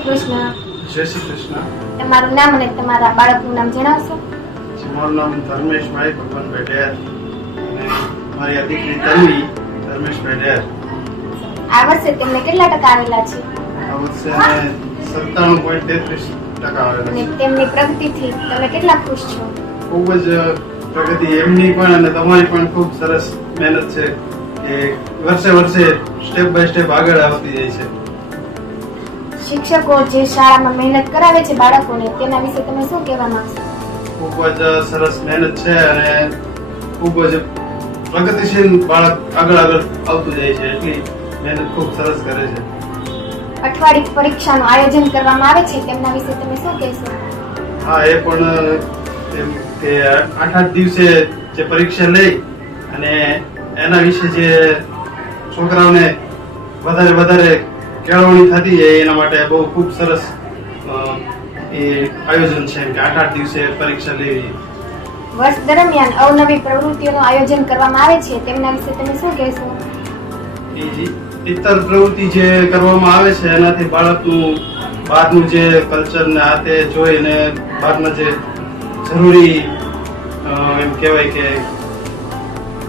શ્રી કૃષ્ણ. જય શ્રી કૃષ્ણ. તમારું નામ અને તમારા બાળકનું નામ જણાવશો? મારું નામ ધર્મેશભાઈ ભગવાનભાઈ ડેર અને મારી આ દીકરી તન્વી ધર્મેશભાઈ ડેર. આ વર્ષે તેમને કેટલા ટકા આવેલા છે? આ વર્ષે 97.33% આવેલા અને છે. તેમની પ્રગતિથી તમે કેટલા ખુશ છો? ખૂબ જ પ્રગતિ એમની પણ અને તમારી પણ ખૂબ સરસ મહેનત છે કે વર્ષે વર્ષે સ્ટેપ બાય સ્ટેપ આગળ આવતી જાય છે. શિક્ષકો જે શાળામાં મહેનત કરાવે છે બાળકોને, તેના વિશે તમે શું કહેવા માંગશો? ખૂબ જ સરસ મહેનત છે અને ખૂબ જ પ્રગતિશીલ બાળક આગળ આવતું જાય છે. એટલી મહેનત ખૂબ સરસ કરે છે. અઠવાડિક પરીક્ષાનું આયોજન કરવામાં આવે છે, તેમના વિશે તમે શું કહેશો? હા, એ પણ એમ કે 8 દિવસે જે પરીક્ષા લઈ અને એના વિશે જે છોકરાઓને વધારે કેળવણી થતી જાય એના માટે બહુ ખૂબ સરસ એ આયોજન છે કે 8 દિવસે પરીક્ષા લેવી. વર્ષ દરમિયાન અવનવી પ્રવૃત્તિઓનું આયોજન કરવામાં આવે છે, તેમના વિશે તમે શું કહેશો? ઇતર પ્રવૃત્તિ જે કરવામાં આવે છે એનાથી બાળકનું બહારનું જે કલ્ચર ને આ તે જોઈને બહારના જે જરૂરી એમ કહેવાય કે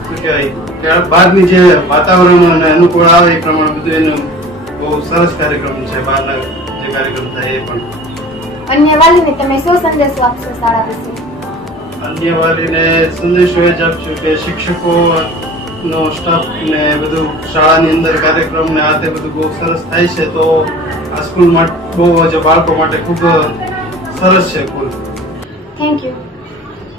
શું કહેવાય કે બહારની જે વાતાવરણ અને અનુકૂળ આવે એ પ્રમાણે બધું એનું બહુ સરસ કાર્યક્રમ છે. બહારના જે કાર્યક્રમ થાય એ પણ. અન્ય વાલીને તમે શું સંદેશો આપશો શાળા વિશે? અન્ય વાલીને સંદેશો એ જ આપશું કે શિક્ષકો નો સ્ટાફ ને બધું શાળાની અંદર કાર્યક્રમ ને આ તે બધું બહુ સરસ થાય છે તો આ સ્કૂલ માટે બહુ બાળકો માટે ખૂબ સરસ છે. Thank you.